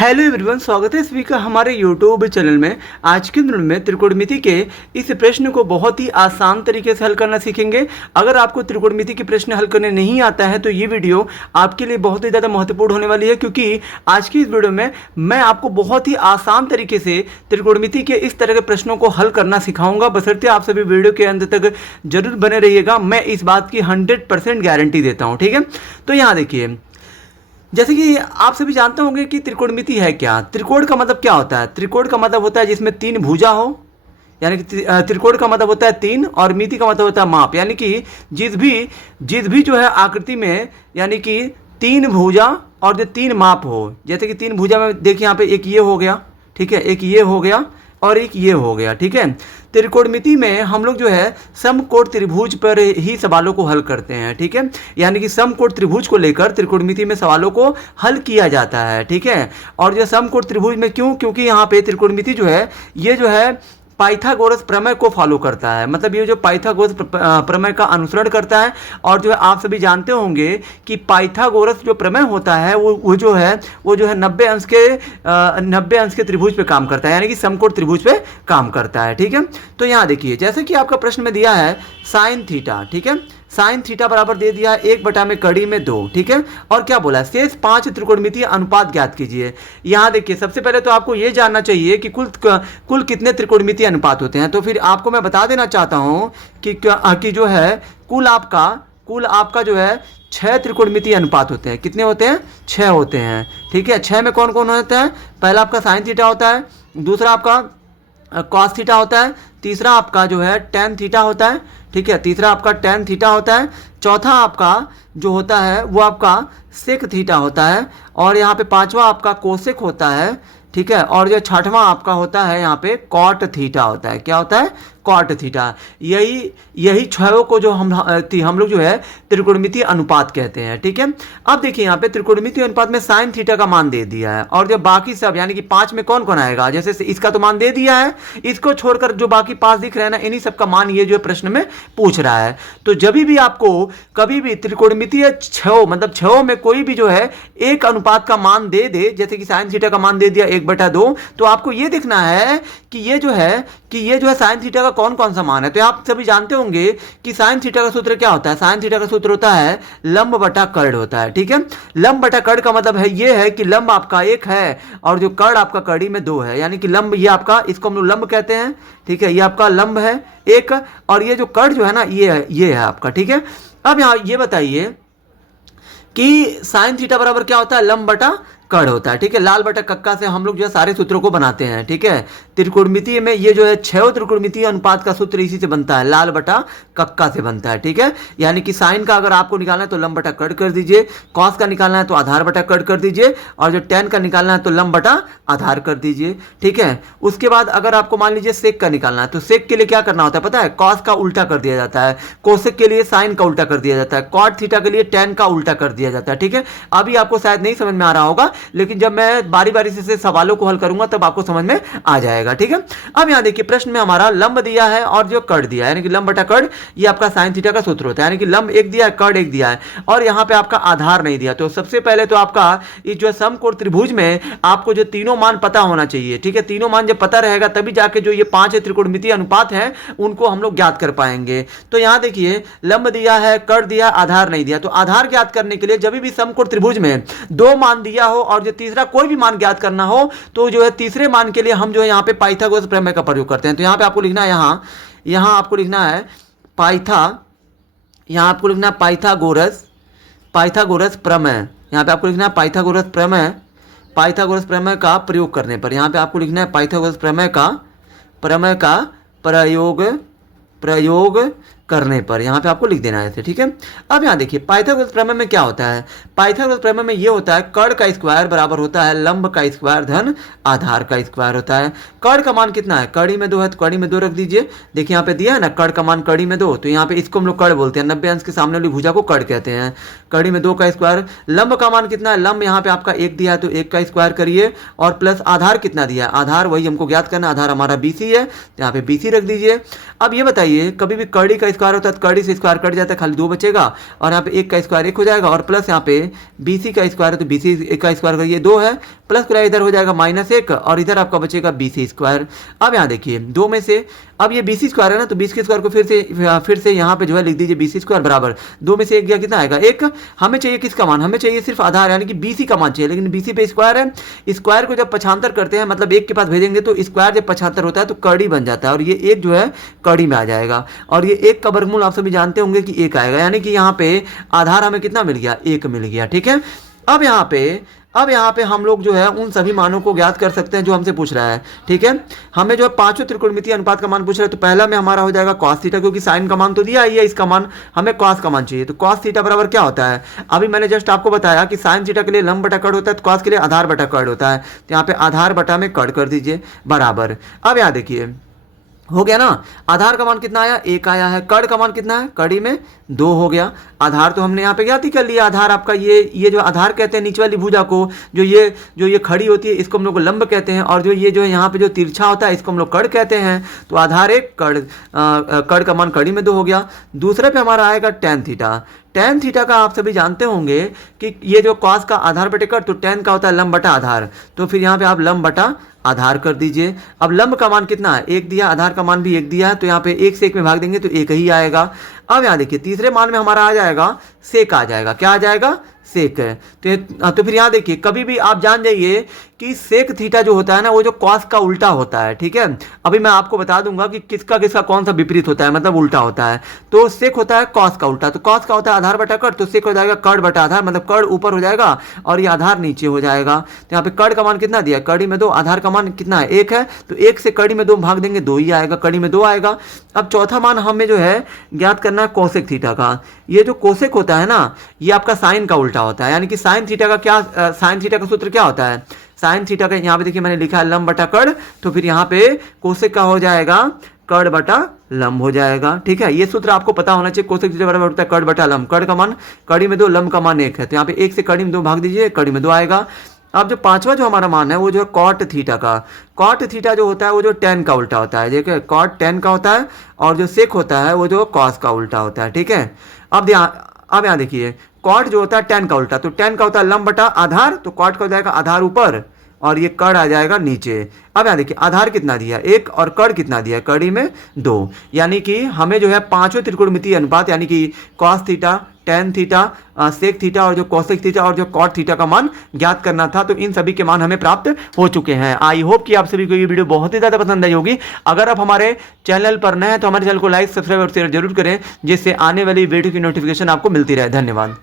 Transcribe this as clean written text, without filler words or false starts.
Hello everyone, स्वागत है सभी का हमारे यूट्यूब चैनल में। आज के दिन में त्रिकोणमिति के इस प्रश्न को बहुत ही आसान तरीके से हल करना सीखेंगे। अगर आपको त्रिकोणमिति के प्रश्न हल करने नहीं आता है तो ये वीडियो आपके लिए बहुत ही ज़्यादा महत्वपूर्ण होने वाली है, क्योंकि आज की इस वीडियो में मैं आपको बहुत ही आसान तरीके से त्रिकोणमिति के इस तरह के प्रश्नों को हल करना सिखाऊंगा। बशर्ते आप सभी वीडियो के अंत तक जरूर बने रहिएगा, मैं इस बात की 100% गारंटी देता हूँ। ठीक है, तो यहाँ देखिए, जैसे कि आप सभी जानते होंगे कि त्रिकोणमिति है क्या। त्रिकोण का मतलब क्या होता है? त्रिकोण का मतलब होता है जिसमें तीन भुजा हो, यानी कि त्रिकोण का मतलब होता है तीन, और मिति का मतलब होता है माप, यानी कि जिस भी जो है आकृति में यानी कि तीन भुजा और जो तीन माप हो। जैसे कि तीन भुजा में देखिए यहाँ पे एक ये हो गया, ठीक है, एक ये हो गया और एक ये हो गया। ठीक है, त्रिकोणमिति में हम लोग जो है समकोण त्रिभुज पर ही सवालों को हल करते हैं। ठीक है, यानी कि समकोण त्रिभुज को लेकर त्रिकोणमिति में सवालों को हल किया जाता है। ठीक है, और जो समकोण त्रिभुज में क्यों? क्योंकि यहाँ पे त्रिकोणमिति जो है ये जो है पाइथागोरस प्रमेय को फॉलो करता है। मतलब ये जो पाइथागोरस प्रमेय का अनुसरण करता है। और जो है आप सभी जानते होंगे कि पाइथागोरस जो प्रमेय होता है वो जो है 90 अंश के त्रिभुज पे काम करता है, यानी कि समकोण त्रिभुज पे काम करता है। ठीक है, तो यहाँ देखिए, जैसे कि आपका प्रश्न में दिया है साइन थीटा। ठीक है, साइन थीटा बराबर दे दिया 1 में कड़ी में 2। ठीक है, और क्या बोला? शेष 5 त्रिकोणमितीय अनुपात ज्ञात कीजिए। यहाँ देखिए, सबसे पहले तो आपको ये जानना चाहिए कि कुल कितने त्रिकोणमितीय अनुपात होते हैं। तो फिर आपको मैं बता देना चाहता हूँ कि जो है कुल आपका जो है 6 त्रिकोणमितीय अनुपात होते हैं। कितने होते हैं? 6 होते हैं। ठीक है, 6 में कौन कौन होते हैं? पहला आपका साइन थीटा होता है, दूसरा आपका कॉस थीटा होता है, तीसरा आपका जो है टेन थीटा होता है। ठीक है, तीसरा आपका टेन थीटा होता है, चौथा आपका जो होता है वो आपका सेक थीटा होता है, और यहाँ पे पांचवा आपका कोसेक होता है। ठीक है, और जो छठवां आपका होता है यहाँ पे कॉट थीटा होता है। क्या होता है? Cot theta. यही छहों को जो हम लोग जो है त्रिकोणमितीय अनुपात कहते हैं। ठीक है, अब देखिए यहाँ पे त्रिकोणमितीय अनुपात में साइन थीटा का मान दे दिया है, और जो बाकी सब यानी कि 5 में कौन कौन आएगा? जैसे इसका तो मान दे दिया है, इसको छोड़कर जो बाकी 5 दिख रहे हैं ना, इन्हीं सब का मान ये जो प्रश्न में पूछ रहा है। तो जब भी आपको कभी भी त्रिकोणमितीय छहों में कोई भी जो है एक अनुपात का मान दे दे, जैसे कि साइन थीटा का मान दे दिया 1/2, तो आपको ये देखना है कि ये जो है साइन थीटा का कौन कौन सा मान है। तो आप सभी जानते होंगे कि साइन थीटा का सूत्र क्या होता है? साइन थीटा का सूत्र होता है लंब बटा कर्ण होता है। ठीक है, लंब बटा कर्ण का मतलब है ये है कि लंब आपका 1 है और जो कर्ण आपका कड़ी में 2 है, यानी कि लंब ये आपका, इसको हम लोग लंब कहते हैं। ठीक है, ये आपका लंब है 1, और ये जो कर्ण जो है ना ये है आपका। ठीक है, अब यहाँ ये बताइए कि साइन थीटा बराबर क्या होता है? लंब बटा कर्ण होता है। ठीक है, लाल बटा कक्का से हम लोग जो है सारे सूत्रों को बनाते हैं। ठीक है, त्रिकोणमितीय में ये जो है 6 त्रिकोणमितीय अनुपात का सूत्र इसी से बनता है, लाल बटा कक्का से बनता है। ठीक है, यानी कि साइन का अगर आपको निकालना है तो लंब बटा कर्ण कर दीजिए, कॉस का निकालना है तो आधार बटा कर्ण कर दीजिए, और जो टेन का निकालना है तो लंब बटा आधार कर दीजिए। ठीक है, उसके बाद अगर आपको मान लीजिए सेक का निकालना है तो सेक के लिए क्या करना होता है पता है? कॉस का उल्टा कर दिया जाता है, कोसेक के लिए साइन का उल्टा कर दिया जाता है, कॉट थीटा के लिए टेन का उल्टा कर दिया जाता है। ठीक है, अभी आपको शायद नहीं समझ में आ रहा होगा, लेकिन जब मैं बारी बारी से सवालों को हल करूंगा तब आपको समझ में आ जाएगा। ठीक है, अब यहां देखिए, प्रश्न में हमारा लंब दिया है और जो कर्ण दिया है, यानी कि लंब बटा कर्ण, ये आपका साइन थीटा का सूत्र होता है, यानी कि लंब एक दिया है, कर्ण एक दिया है, और यहां पे आपका आधार नहीं दिया। तो सबसे पहले तो आपका ये जो समकोण त्रिभुज में आपको जो तीनों मान पता होना चाहिए। ठीक है, तीनों मान जब पता रहेगा तभी जाके जो ये 5 त्रिकोणमितीय अनुपात है उनको हम लोग ज्ञात कर पाएंगे। तो यहां देखिए, लंब दिया है, कर्ण दिया, आधार नहीं दिया। तो आधार ज्ञात करने के लिए जब भी समकोण त्रिभुज में 2 मान दिया हो और जो तीसरा कोई भी मान ज्ञात करना हो, तो जो है तीसरे मान के लिए हम जो है यहाँ पे पाइथागोरस प्रमेय का प्रयोग करते हैं। तो यहाँ पे आपको लिखना है, यहाँ आपको लिखना है पाइथागोरस प्रमेय। यहाँ पे आपको लिखना है पाइथागोरस प्रमेय का प्रयोग करने पर, यहाँ पे आपको लिखना है पाइथागोरस प्रमेय का प्रयोग करने पर, यहाँ पे आपको लिख देना है ऐसे। ठीक है, अब यहाँ देखिए, पाइथागोरस प्रमेय में क्या होता है? पाइथागोरस प्रमेय में ये होता है कर्ण का स्क्वायर बराबर होता है लंब का स्क्वायर धन आधार का स्क्वायर होता है। कर्ण का मान कितना है? कड़ी में 2 है तो कड़ी में 2 रख दीजिए। देखिए यहाँ पे दिया है ना, कर्ण का मान कड़ी में 2, तो यहाँ पे इसको हम लोग कर्ण बोलते हैं, 90 अंश के सामने वाली भुजा को कर्ण कहते हैं। कड़ी में 2 का स्क्वायर। लंब का मान कितना है? लंब यहाँ पे आपका 1 दिया है तो 1 का स्क्वायर करिए, और प्लस आधार कितना दिया है? आधार वही हमको ज्ञात करना, आधार हमारा BC है, तो यहाँ पे BC रख दीजिए। अब ये बताइए, कभी भी कड़ी का स्क्वायर होता है तो कड़ी से स्क्वायर कट जाता है, खाली 2 बचेगा और यहाँ पे 1 का स्क्वायर 1 हो जाएगा और प्लस यहाँ पे BC का स्क्वायर है तो BC का स्क्वायर करिए 2 है, प्लस पूरा इधर हो जाएगा -1 और इधर आपका बचेगा BC स्क्वायर। अब यहाँ देखिए 2 में से अब ये BC स्क्वायर है ना, तो 20 के स्क्वायर को फिर से यहाँ पे जो है लिख दीजिए BC स्क्वायर बराबर 2 में से 1 गया कितना आएगा 1। हमें चाहिए किसका मान, हमें चाहिए सिर्फ आधार यानी कि BC का मान चाहिए, लेकिन BC पे स्क्वायर है, स्क्वायर को जब 75 करते हैं मतलब 1 के पास भेजेंगे तो स्क्वायर जब 75 होता है तो कड़ी बन जाता है और ये 1 जो है कड़ी में आ जाएगा और ये 1 का वर्गमूल आप सभी जानते होंगे कि 1 आएगा, यानी कि यहाँ पे आधार हमें कितना मिल गया 1 मिल गया। ठीक है, अब यहाँ पे हम लोग जो है उन सभी मानों को ज्ञात कर सकते हैं जो हमसे पूछ रहा है। ठीक है, हमें जो है पांचों त्रिकोणमितीय अनुपात का मान पूछ रहा है, तो पहला में हमारा हो जाएगा cos थीटा, क्योंकि साइन का मान तो दिया ही है, इसका मान हमें cos का मान चाहिए। तो cos थीटा बराबर क्या होता है, अभी मैंने जस्ट आपको बताया कि साइन थीटा के लिए लंब बटा कड़ होता है, तो cos के लिए आधार बटा कड़ होता है, तो यहाँ पे आधार बटा में कड़ कर दीजिए बराबर। अब यहाँ देखिए हो गया ना, आधार का मान कितना आया 1 आया है, कड़ का मान कितना है कड़ी में 2 हो गया। आधार तो हमने यहाँ पे ज्ञात ही कर लिया, आधार आपका ये जो आधार कहते हैं नीचे वाली भुजा को, जो ये खड़ी होती है इसको हम लोग को लंब कहते हैं, और जो ये जो है यहाँ पे जो तिरछा होता है इसको हम लोग कड़ कहते हैं। तो आधार 1 कड़ का मान कड़ी में 2 हो गया। दूसरे पे हमारा आएगा tan थीटा। tan थीटा का आप सभी जानते होंगे कि ये जो cos का आधार बटे कड़, तो tan का होता है लंब बटा आधार, तो फिर यहाँ पे आप लंब बटा आधार कर दीजिए। अब लंब का मान कितना है 1 दिया, आधार का मान भी 1 दिया है, तो यहाँ पे 1 से 1 में भाग देंगे तो 1 ही आएगा। अब यहाँ देखिए तीसरे मान में हमारा आ जाएगा सेक आ जाएगा, क्या आ जाएगा सेक है। तो फिर यहाँ देखिए कभी भी आप जान जाइए कि सेक थीटा जो होता है ना वो जो कॉस का उल्टा होता है। ठीक है, अभी मैं आपको बता दूंगा कि किसका किसका कौन सा विपरीत होता है, मतलब उल्टा होता है। तो सेक होता है कॉस का उल्टा, तो कॉस का होता है आधार बटा कड़, तो सेक हो जाएगा कड़ बटा आधार, मतलब कड़ ऊपर हो जाएगा और ये आधार नीचे हो जाएगा। तो यहाँ पे कड़ का मान कितना दिया कड़ी में 2, आधार का मान कितना है 1 है, तो 1 से कड़ी में 2 भाग देंगे 2 ही आएगा, कड़ी में 2 आएगा। अब चौथा मान हमें जो है ज्ञात करना है कोसेक थीटा का। ये जो कोसेक होता है ना ये आपका साइन का उल्टा होता है, यानी कि साइन थीटा का क्या साइन थीटा का सूत्र क्या होता है, साइन थीटा का यहाँ पे देखिए मैंने लिखा है लंब बटा कड़, तो फिर यहाँ पे कोसेक का हो जाएगा कड़ बटा लंब हो जाएगा। ठीक है, ये सूत्र आपको पता होना चाहिए, कोसेक थीटा बराबर होता है कड़ बटा लंब, कड़ का मान कड़ी में 2 लंब का मान 1 है, तो यहाँ पे 1 से कड़ी में 2 भाग दीजिए कड़ी में 2 आएगा। अब जो पांचवा जो हमारा मान है वो जो है कॉट थीटा का। कॉट थीटा जो होता है वो जो tan का उल्टा होता है, देखिए कॉट tan का होता है और जो सेक होता है वो जो कॉस का उल्टा होता है। ठीक है, अब यहाँ देखिए कॉट जो होता है tan का उल्टा, तो tan का होता है लंब बटा आधार, तो कॉट का हो जाएगा आधार ऊपर और ये कड़ आ जाएगा नीचे। अब यहाँ देखिए आधार कितना दिया 1 और कड़ कितना दिया कड़ी में 2, यानी कि हमें जो है पांचों त्रिकोणमितीय अनुपात यानी कि cos theta, tan theta, sec theta और जो कोसेक थीटा और जो कॉट थीटा का मान ज्ञात करना था। तो इन सभी के मान हमें प्राप्त हो चुके हैं। आई होप कि आप सभी को ये वीडियो बहुत ही ज़्यादा पसंद आई होगी। अगर आप हमारे चैनल पर नए हैं तो हमारे चैनल को लाइक सब्सक्राइब और शेयर जरूर करें, जिससे आने वाली वीडियो की नोटिफिकेशन आपको मिलती रहे। धन्यवाद।